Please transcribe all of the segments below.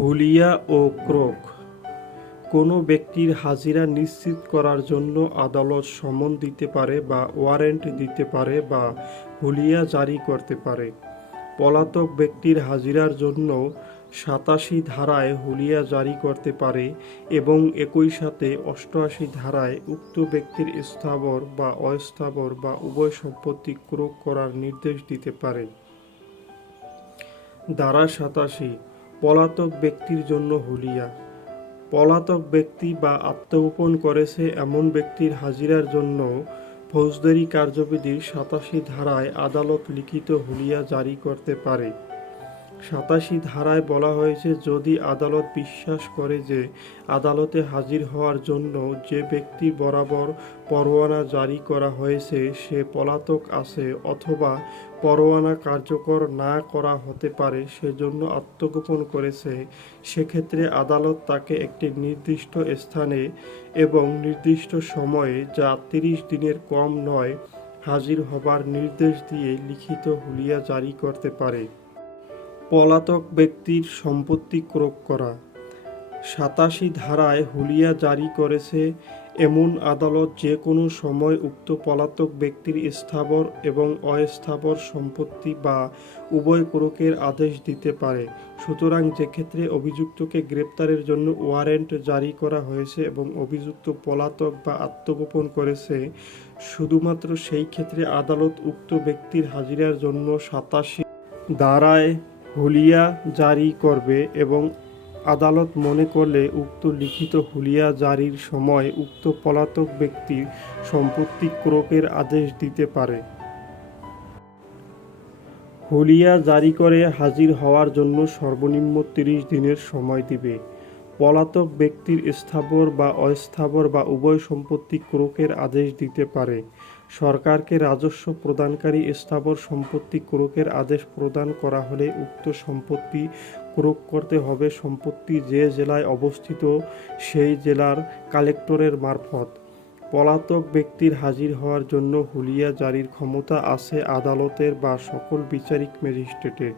হুলিয়া ও ক্রোক। কোনো ব্যক্তির হাজিরা নিশ্চিত করার জন্য আদালত সমন দিতে পারে বা ওয়ারেন্ট দিতে পারে বা হুলিয়া জারি করতে পারে। পলাতক ব্যক্তির হাজিরার জন্য সাতাশি ধারায় হুলিয়া জারি করতে পারে এবং একই সাথে অষ্টআশি ধারায় উক্ত ব্যক্তির স্থাবর বা অস্থাবর বা উভয় সম্পত্তি ক্রোক করার নির্দেশ দিতে পারে। ধারা সাতাশি পলাতক ব্যক্তির জন্য হুলিয়া। পলাতক ব্যক্তি বা আত্মগোপন করেছে এমন ব্যক্তির হাজিরার জন্য ফৌজদারি কার্যবিধির সাতাশি ধারায় আদালত লিখিত হুলিয়া জারি করতে পারে। সাতাশি ধারায় বলা হয়েছে, যদি আদালত বিশ্বাস করে যে আদালতে হাজির হওয়ার জন্য যে ব্যক্তি বরাবর পরোয়ানা জারি করা হয়েছে, সে পলাতক আছে অথবা পরোয়ানা কার্যকর না করা হতে পারে, সেজন্য আত্মগোপন করেছে। সেক্ষেত্রে আদালত তাকে একটি নির্দিষ্ট স্থানে এবং নির্দিষ্ট সময়ে, যা তিরিশ দিনের কম নয়, হাজির হবার নির্দেশ দিয়ে লিখিত হুলিয়া জারি করতে পারে। পলাতক ব্যক্তির সম্পত্তি ক্রোক করা। সাতাশি ধারায় হুলিয়া জারি করেছে এমন আদালত যে কোনো সময় উক্ত পলাতক ব্যক্তির স্থাবর এবং অস্থাবর সম্পত্তি বা উভয় ক্রোকের আদেশ দিতে পারে। সুতরাং যেক্ষেত্রে অভিযুক্তকে গ্রেপ্তারের জন্য ওয়ারেন্ট জারি করা হয়েছে এবং অভিযুক্ত পলাতক বা আত্মগোপন করেছে, শুধুমাত্র সেই ক্ষেত্রে আদালত উক্ত ব্যক্তির হাজিরার জন্য সাতাশি ধারায় হুলিয়া জারি করবে এবং আদালত মনে করলে উক্ত লিখিত হুলিয়া জারির সময় উক্ত পলাতক ব্যক্তির সম্পত্তি ক্রোকের আদেশ দিতে পারে। হুলিয়া জারি করে হাজির হওয়ার জন্য সর্বনিম্ন তিরিশ দিনের সময় দিবে। পলাতক ব্যক্তির স্থাবর বা অস্থাবর বা উভয় সম্পত্তি ক্রোকের আদেশ দিতে পারে। সরকারকে রাজস্ব প্রদানকারী স্থাবর সম্পত্তি ক্রোকের আদেশ প্রদান করা হলে উক্ত সম্পত্তি ক্রোক করতে হবে। সম্পত্তি যে জেলায় অবস্থিত, সেই জেলার কালেক্টরের মারফত। পলাতক ব্যক্তির হাজির হওয়ার জন্য হুলিয়া জারির ক্ষমতা আছে আদালতের বা সকল বিচারিক ম্যাজিস্ট্রেটের।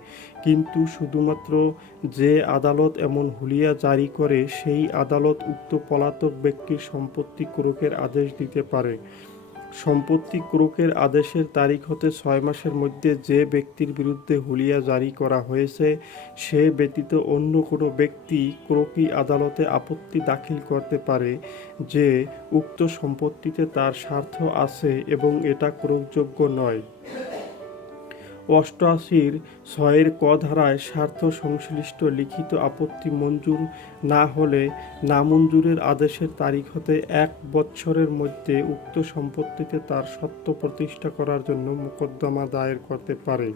কিন্তু শুধুমাত্র যে আদালত এমন হুলিয়া জারি করে, সেই আদালত উক্ত পলাতক ব্যক্তির সম্পত্তি ক্রোকের আদেশ দিতে পারে। সম্পত্তি ক্রোকের আদেশের তারিখ হতে ছয় মাসের মধ্যে যে ব্যক্তির বিরুদ্ধে হুলিয়া জারি করা হয়েছে, সে ব্যতীত অন্য কোনো ব্যক্তি ক্রোকি আদালতে আপত্তি দাখিল করতে পারে যে উক্ত সম্পত্তিতে তার স্বার্থ আছে এবং এটা ক্রোকযোগ্য নয়। অষ্টআশির ছয়ের ক ধারায় স্বার্থ সংশ্লিষ্ট লিখিত আপত্তি মঞ্জুর না হলে নামঞ্জুরের আদেশের তারিখ হতে এক বৎসরের মধ্যে উক্ত সম্পত্তিতে তার সত্য প্রতিষ্ঠা করার জন্য মোকদ্দমা দায়ের করতে পারে।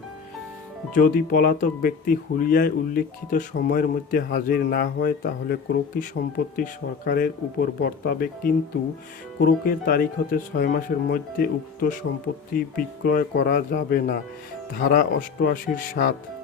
যদি পলাতক ব্যক্তি হুলিয়ায় উল্লেখিত সময়ের মধ্যে হাজির না হয়, তাহলে ক্রোকি সম্পত্তি সরকারের উপর বর্তাবে। কিন্তু ক্রোকের তারিখ হতে ছয় মাসের মধ্যে উক্ত সম্পত্তি বিক্রয় করা যাবে না। ধারা অষ্টআশির সাত।